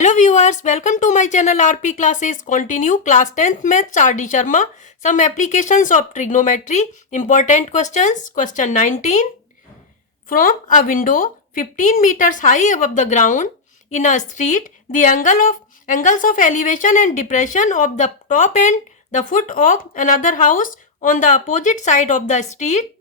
Hello viewers, welcome to my channel RP Classes. Continue class 10th Math R.D. Sharma. Some applications of trigonometry. Important questions. Question 19. From a window 15 meters high above the ground in a street, the angles of elevation and depression of the top and the foot of another house on the opposite side of the street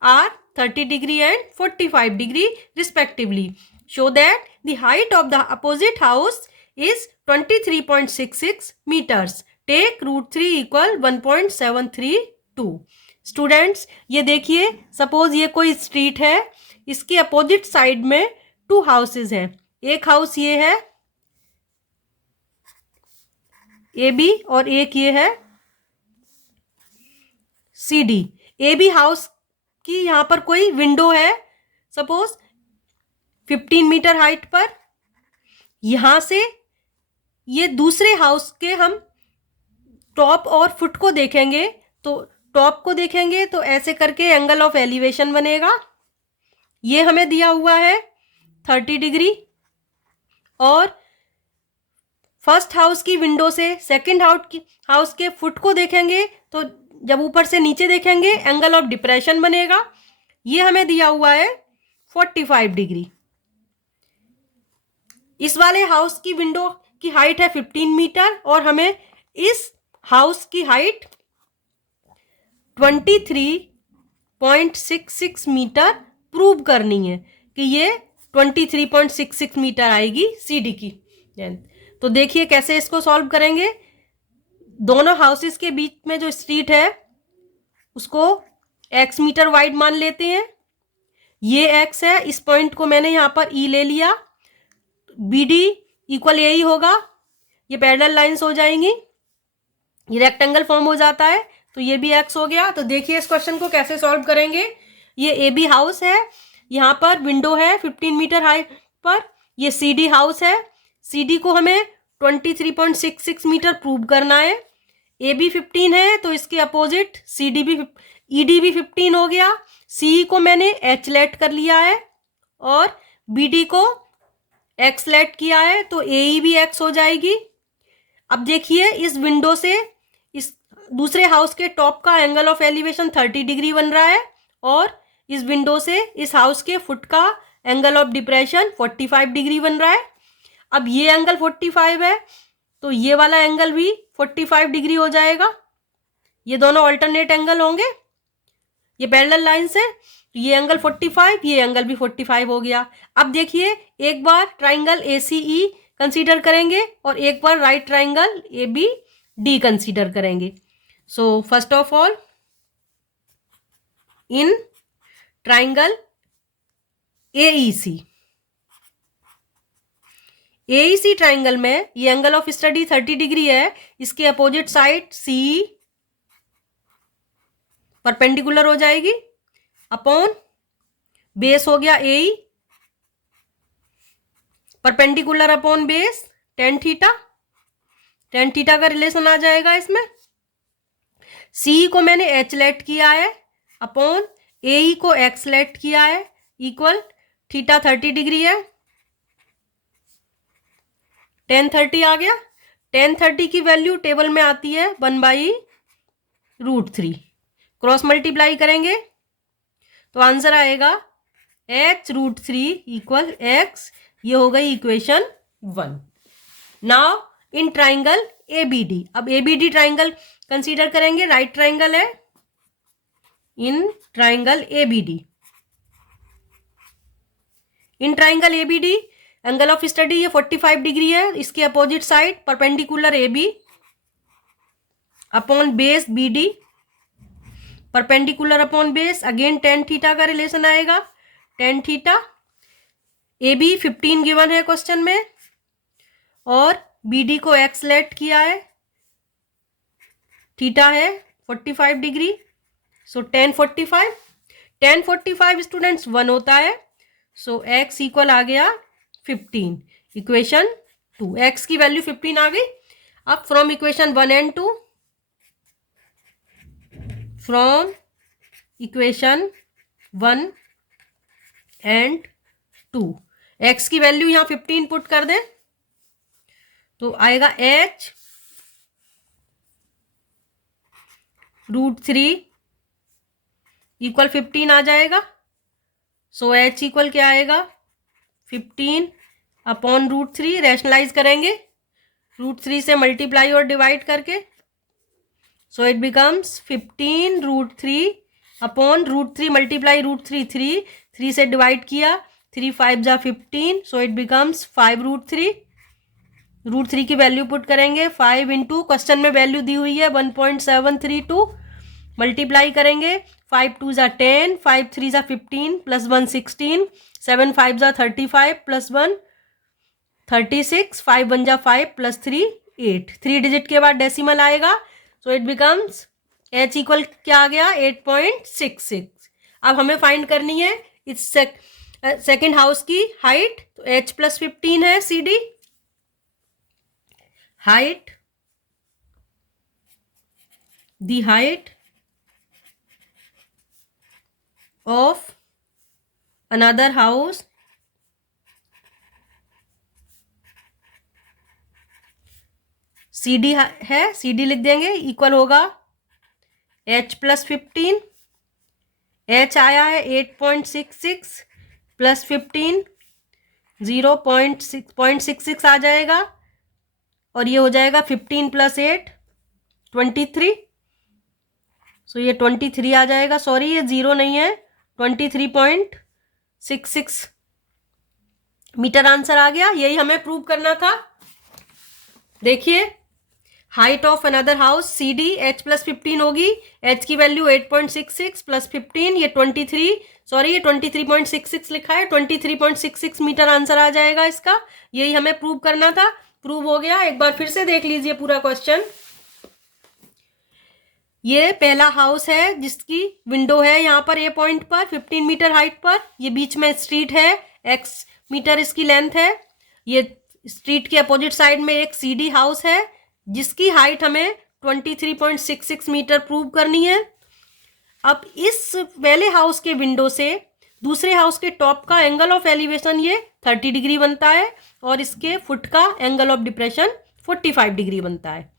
are 30 degree and 45 degree respectively. Show that the height of the opposite house is 23.66 meters. Take root 3 equal 1.732. Students ये देखिए, suppose ये कोई street है, इसके opposite side में to houses हैं. एक house ये है ए बी और एक ये है C D. A B house की यहां पर कोई विंडो है सपोज 15 मीटर हाइट पर. यहां से ये दूसरे हाउस के हम टॉप और फुट को देखेंगे, तो टॉप को देखेंगे तो ऐसे करके एंगल ऑफ एलिवेशन बनेगा. ये हमें दिया हुआ है 30 डिग्री. और फर्स्ट हाउस की विंडो से सेकंड हाउस के फुट को देखेंगे तो जब ऊपर से नीचे देखेंगे एंगल ऑफ डिप्रेशन बनेगा. ये हमें दिया हुआ है 45 डिग्री. इस वाले हाउस की विंडो की हाइट है 15 मीटर और हमें इस हाउस की हाइट 23.66 मीटर प्रूव करनी है कि ये 23.66 मीटर आएगी सीडी की लेंथ. तो देखिए कैसे इसको सॉल्व करेंगे. दोनों हाउसेस के बीच में जो स्ट्रीट है उसको x मीटर वाइड मान लेते हैं. ये x है, इस पॉइंट को मैंने यहां पर E ले लिया. BD इक्वल यही होगा. ये पैरेलल लाइंस हो जाएंगी, ये रेक्टेंगल फॉर्म हो जाता है, तो ये भी x हो गया. तो देखिए इस क्वेश्चन को कैसे सॉल्व करेंगे. ये ए बी हाउस है, यहाँ पर विंडो है 15 मीटर हाइट पर. ये सी डी हाउस है, सी डी को हमें 23.66 मीटर प्रूव करना है. ए बी 15 है तो इसके अपोजिट सी डी भी ई डी भी 15 हो गया. सी को मैंने एच लेट कर लिया है और बी डी को एक्स लेट किया है, तो ए ई भी एक्स हो जाएगी. अब देखिए इस विंडो से इस दूसरे हाउस के टॉप का एंगल ऑफ एलिवेशन 30 डिग्री बन रहा है और इस विंडो से इस हाउस के फुट का एंगल ऑफ डिप्रेशन 45 डिग्री बन रहा है. अब ये एंगल 45 है तो ये वाला एंगल भी 45 डिग्री हो जाएगा. ये दोनों अल्टरनेट एंगल होंगे, ये पैरेलल लाइंस है. ये एंगल 45, ये एंगल भी 45 हो गया. अब देखिए एक बार ट्राइंगल ACE कंसीडर करेंगे और एक बार राइट ट्राइंगल ABD कंसीडर करेंगे. So first of all in triangle AEC triangle में ये एंगल ऑफ स्टडी 30 डिग्री है. इसके अपोजिट साइड CE परपेंडिकुलर हो जाएगी अपॉन बेस हो गया AE perpendicular upon base tan theta. tan theta का रिलेशन आ जाएगा इसमें. CE को मैंने H लेट किया है अपॉन AE को X लेट किया है इक्वल थीटा 30 डिग्री है. tan 30 आ गया. tan 30 की वैल्यू टेबल में आती है 1/√3. क्रॉस मल्टीप्लाई करेंगे तो आंसर आएगा h√3 इक्वल x. ये हो गई equation 1. Now in triangle ABD, अब ABD ट्राइंगल कंसीडर करेंगे. राइट ट्राइंगल है. In triangle ABD, in triangle ABD angle of study ये 45 डिग्री है. इसके opposite side perpendicular AB upon base BD perpendicular upon base. Again tan theta का relation आएगा. tan theta AB 15 given है question में और BD को X लेट किया है. थीटा है 45 डिग्री. सो tan 45 स्टूडेंट्स 1 होता है. सो X इक्वल आ गया 15. इक्वेशन 2, X की वैल्यू 15 आ गई. अब from equation 1 and 2, from equation 1 and 2 x की वैल्यू यहां 15 पुट कर दें तो आएगा h √3 इक्वल 15 आ जाएगा। सो h इक्वल क्या आएगा 15 अपॉन √3, रैशनलाइज करेंगे √3 से मल्टीप्लाई और डिवाइड करके। So it becomes 15 √3 upon √3 multiply √3 3 से डिवाइड किया, 3 5 जा 15, सो इट बिकम्स 5 √3। √3 की वैल्यू पुट करेंगे 5 इंटू क्वेश्चन में वैल्यू दी हुई है 1.732, मल्टीप्लाई करेंगे 5 2 जा 10, 5 3 जा 15 प्लस 1 16, 7 5 जा 35 प्लस 1 36, 5 1 जा 5 प्लस 3 8। 3 डिजिट के बाद डेसिमल आएगा। So it becomes h equal क्या आ गया 8.66। अब हमें फाइंड करनी है इस सेकेंड हाउस की हाइट। तो h प्लस 15 है C D height, the height of another house CD है, CD लिख देंगे, इक्वल होगा h प्लस 15, h आया है 8.66 प्लस 15 0.66 आ जाएगा, और ये हो जाएगा 15 प्लस 8 23। सो ये 23 आ जाएगा, सॉरी ये 0 नहीं है, 23.66 मीटर आंसर आ गया। यही हमें प्रूव करना था। देखिए height of another house C D h plus 15 होगी, h की वैल्यू 8.66 प्लस 15 ये 23, सॉरी ये 23.66 लिखा है, 23.66 मीटर आंसर आ जाएगा इसका। यही हमें प्रूव करना था, प्रूव हो गया। एक बार फिर से देख लीजिए पूरा क्वेश्चन। ये पहला हाउस है जिसकी विंडो है यहाँ पर ए पॉइंट पर 15 मीटर हाइट पर, ये बीच में स्ट्रीट है, x मीटर इसकी लेंथ है। ये स्ट्रीट के अपोजिट साइड में एक सीडी हाउस है जिसकी हाइट हमें 23.66 मीटर प्रूव करनी है। अब इस पहले हाउस के विंडो से दूसरे हाउस के टॉप का एंगल ऑफ एलिवेशन ये 30 डिग्री बनता है, और इसके फुट का एंगल ऑफ डिप्रेशन 45 डिग्री बनता है।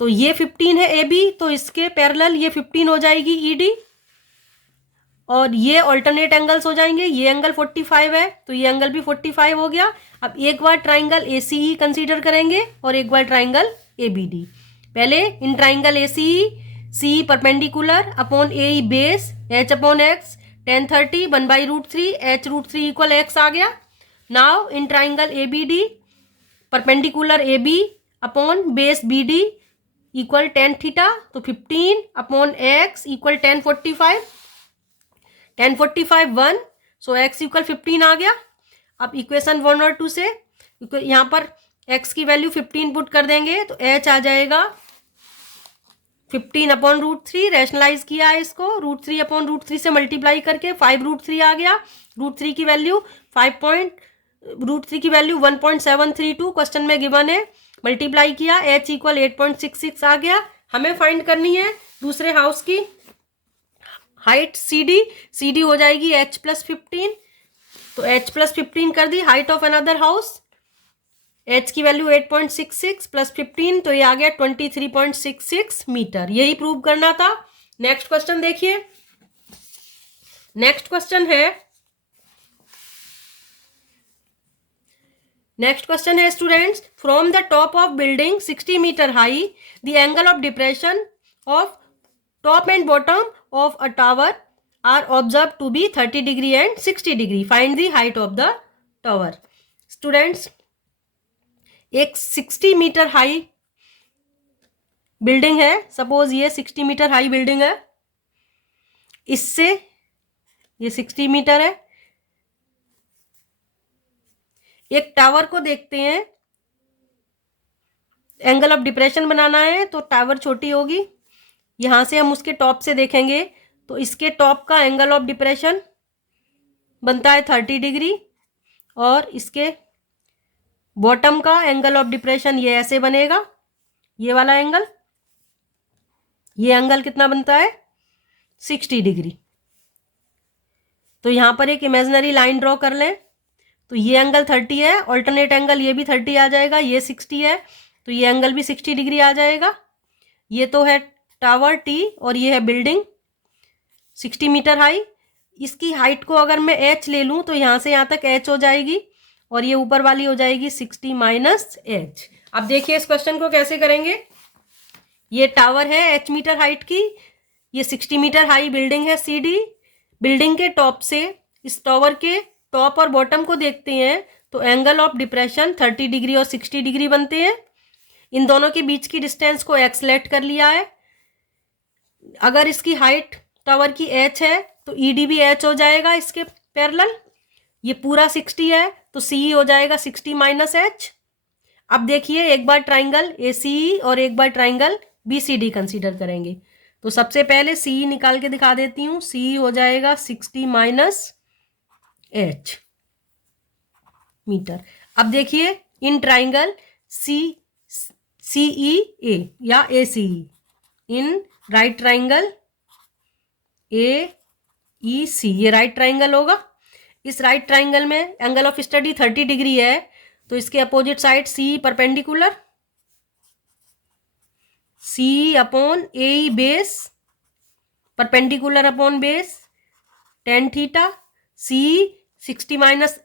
तो ये 15 है ए बी, तो इसके पैरेलल ये 15 हो जाएगी ई डी, और ये ऑल्टरनेट एंगल्स हो जाएंगे। ये एंगल 45 है तो ये एंगल भी 45 हो गया। अब एक बार triangle A C E consider करेंगे और एक बार ट्राइंगल ए बी डी। पहले in triangle A C E, see perpendicular upon A E base, h upon x, tan 30 1/√3, h √3 equal x आ गया। Now in triangle A B D, perpendicular A B upon base B D equal tan theta, तो 15 upon x equal tan 45, tan 45 1, so x equal 15 आ गया। अब equation 1 और 2 से यहाँ पर x की वैल्यू 15 पुट कर देंगे तो h आ जाएगा 15 अपॉन √3, रैशनलाइज किया है इसको, √3 अपॉन √3 से मल्टीप्लाई करके 5 √3 आ गया। √3 की वैल्यू 1.732 क्वेश्चन में गिवन है, मल्टीप्लाई किया, h इक्वल 8.66 आ गया। हमें फाइंड करनी है दूसरे हाउस की हाइट सी डी हो जाएगी h प्लस 15, तो h प्लस 15 कर दी। Height of another house, h की वैल्यू 8.66 प्लस 15, तो ये आ गया 23.66 मीटर। यही प्रूव करना था। नेक्स्ट क्वेश्चन देखिए। नेक्स्ट क्वेश्चन है students, from the top of building 60 metre high, the angle of depression of top and bottom of a tower are observe to be 30 degree and 60 degree. Find the height of the tower. Students एक 60 metre high building है, suppose ये 60 metre high building है, इससे ये 60 metre है। एक tower को देखते हैं, एंगल ऑफ डिप्रेशन बनाना है तो टावर छोटी होगी, यहां से हम उसके टॉप से देखेंगे तो इसके टॉप का एंगल ऑफ डिप्रेशन बनता है 30 डिग्री, और इसके बॉटम का एंगल ऑफ डिप्रेशन ये ऐसे बनेगा, ये वाला एंगल, ये एंगल कितना बनता है 60 डिग्री। तो यहां पर एक इमेजिनरी लाइन ड्रॉ कर लें। तो ये एंगल 30 है, ऑल्टरनेट एंगल ये भी 30 आ जाएगा, ये 60 है तो ये एंगल भी 60 डिग्री आ जाएगा। ये तो है टावर टी और ये है बिल्डिंग 60 मीटर हाई। इसकी हाइट को अगर मैं h ले लूँ तो यहाँ से यहाँ तक h हो जाएगी और ये ऊपर वाली हो जाएगी 60 माइनस h। अब देखिए इस क्वेश्चन को कैसे करेंगे। ये टावर है h मीटर हाइट की, ये 60 मीटर हाई बिल्डिंग है CD। बिल्डिंग के टॉप से इस टावर के टॉप और बॉटम को देखते हैं तो एंगल ऑफ डिप्रेशन 30 डिग्री और 60 डिग्री बनते हैं। इन दोनों के बीच की डिस्टेंस को x लेट कर लिया है। अगर इसकी हाइट टावर की h है तो ED भी h हो जाएगा इसके पैरेलल। ये पूरा 60 है तो CE हो जाएगा 60 माइनस h। अब देखिए एक बार ट्राइंगल ACE और एक बार ट्राइंगल BCD कंसीडर करेंगे। तो सबसे पहले CE निकाल के दिखा देती हूँ। CE हो जाएगा 60 माइनस h मीटर। अब देखिए इन ट्राइंगल CEA या ACE, in right triangle AEC, ये राइट ट्राइंगल होगा। इस राइट ट्राइंगल में एंगल ऑफ स्टडी 30 डिग्री है तो इसके opposite side CE perpendicular, CE upon AE base, perpendicular upon base, tan थीटा। CE 60 माइनस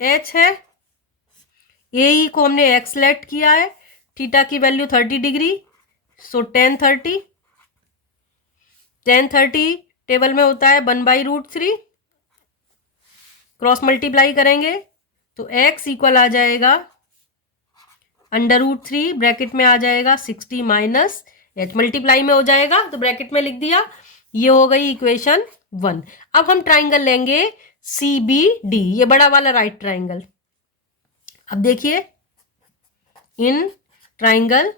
h है, AE को हमने x लेट किया है, थीटा की वैल्यू 30 डिग्री, सो tan 30। tan 30 टेबल में होता है 1/√3, क्रॉस मल्टीप्लाई करेंगे तो x इक्वल आ जाएगा √3, ब्रैकेट में आ जाएगा 60 माइनस h, मल्टीप्लाई में हो जाएगा तो ब्रैकेट में लिख दिया। ये हो गई इक्वेशन 1। अब हम ट्राइंगल लेंगे CBD, ये बड़ा वाला राइट ट्राइंगल। अब देखिए इन ट्राइंगल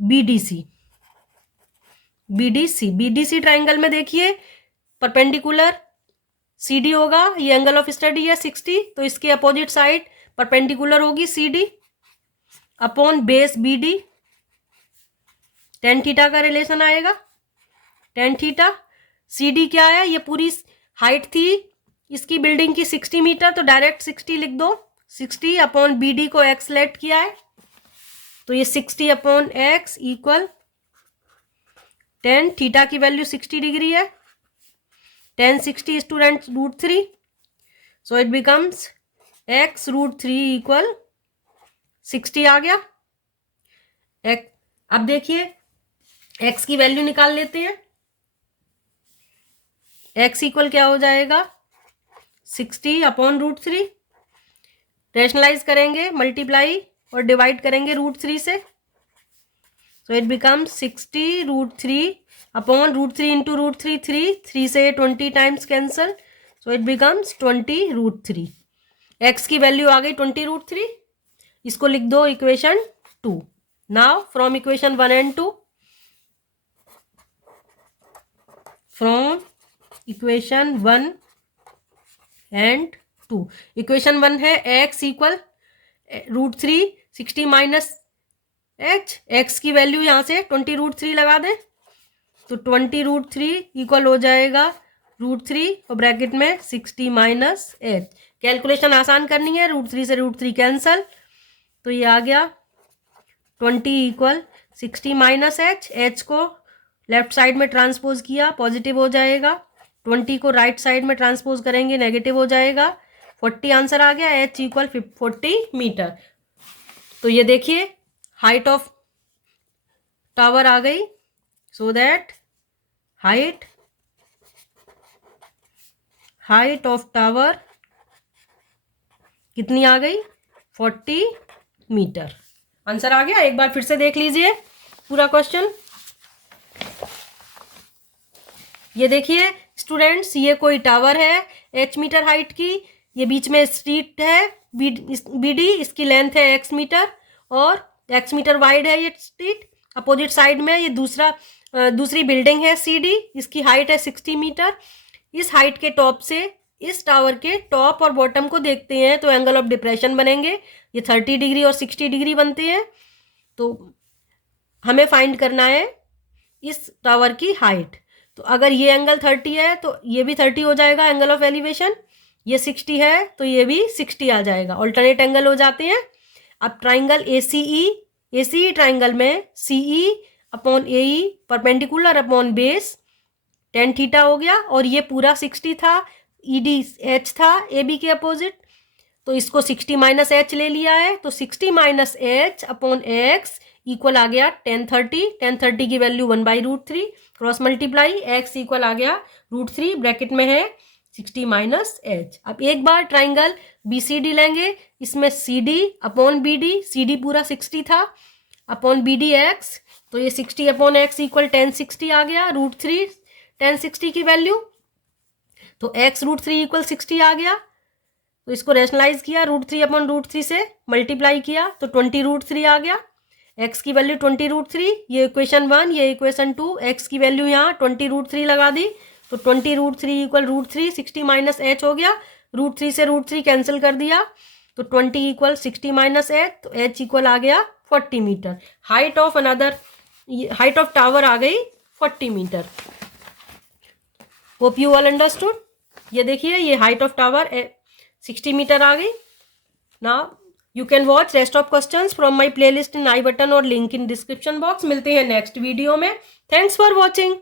BDC ट्राइंगल में देखिए परपेंडिकुलर CD होगा, ये एंगल ऑफ स्टडी है 60 तो इसके अपोजिट साइड परपेंडिकुलर होगी CD upon base BD, tan theta का रिलेशन आएगा। tan थीटा CD क्या है, ये पूरी हाइट थी इसकी बिल्डिंग की 60 मीटर तो डायरेक्ट 60 लिख दो। 60 अपॉन BD को x लेट किया है तो ये 60 upon x equal tan theta की वैल्यू 60 डिग्री है, tan 60 student √3, so it becomes x √3 equal 60 आ गया। अब देखिए x की वैल्यू निकाल लेते हैं। x इक्वल क्या हो जाएगा 60 अपॉन √3, रेशनलाइज करेंगे, मल्टीप्लाई और डिवाइड करेंगे √3 से, so it becomes 60 √3 upon √3 into √3 3 से 20 times cancel, so it becomes 20 √3। x की वैल्यू आ गई 20 √3, इसको लिख दो equation 2। Now from equation 1 and 2, from equation 1 and 2, equation 1 है x equal √3 60 minus h, x की वैल्यू यहाँ से 20 √3 लगा दें तो 20 √3 इक्वल हो जाएगा √3 और ब्रैकेट में 60 माइनस h। कैलकुलेशन आसान करनी है, √3 से √3 कैंसल तो ये आ गया 20 इक्वल 60 माइनस h को लेफ्ट साइड में ट्रांसपोज किया पॉजिटिव हो जाएगा, 20 को राइट साइड में ट्रांसपोज करेंगे नेगेटिव हो जाएगा, 40 आंसर आ गया, h इक्वल 40 मीटर। तो ये देखिए हाइट ऑफ टावर आ गई, so that height of tower कितनी आ गई 40 मीटर। आंसर आ गया। एक बार फिर से देख लीजिए पूरा क्वेश्चन। ये देखिए स्टूडेंट्स, ये कोई टावर है h मीटर हाइट की, ये बीच में स्ट्रीट है BD, इसकी लेंथ है x मीटर और x मीटर वाइड है ये स्ट्रीट। अपोजिट साइड में ये दूसरी बिल्डिंग है CD, इसकी हाइट है 60 मीटर। इस हाइट के टॉप से इस टावर के टॉप और बॉटम को देखते हैं तो एंगल ऑफ डिप्रेशन बनेंगे, ये 30 डिग्री और 60 डिग्री बनते हैं। तो हमें फाइंड करना है इस टावर की हाइट। तो अगर ये एंगल 30 है तो ये भी 30 हो जाएगा एंगल ऑफ एलिवेशन, ये 60 है तो ये भी 60 आ जाएगा, ऑल्टरनेट एंगल हो जाते हैं। अब ट्राइंगल ACE ट्राइंगल में CE upon AE perpendicular upon base tan theta हो गया, और ये पूरा 60 था, ED H था AB के अपोजिट, तो इसको 60 माइनस H ले लिया है, तो 60 minus H upon X equal आ गया tan 30 की value 1/√3 cross multiply X equal आ गया √3 ब्रैकेट में है 60 माइनस H। अब एक बार ट्राइंगल BCD लेंगे, इसमें CD अपॉन BD, CD पूरा 60 था अपॉन BD X, तो ये 60 अपॉन X इक्वल tan 60 आ गया √3 tan 60 की वैल्यू, तो X √3 इक्वल 60 आ गया, तो इसको रैशनलाइज किया, √3 अपॉन √3 से मल्टीप्लाई किया तो 20√3 आ गया, x की वैल्यू 20√3, ये इक्वेशन 1, ये इक्वेशन 2, x की वैल्यू यहाँ 20√3 लगा दी, तो 20√3 इक्वल √3, 60 माइनस H हो गया, √3 से √3 कैंसिल कर दिया, तो 20 इक्वल 60 माइनस H, तो H इक्वल आ गया 40 मीटर। हाइट ऑफ टावर आ गई 40 metre. Hope you all understood. ये देखिए, ये हाइट ऑफ टावर 60 मीटर आ गई। Now you can watch rest of questions from my playlist in I button और लिंक इन डिस्क्रिप्शन बॉक्स। मिलते हैं नेक्स्ट वीडियो में। Thanks for watching.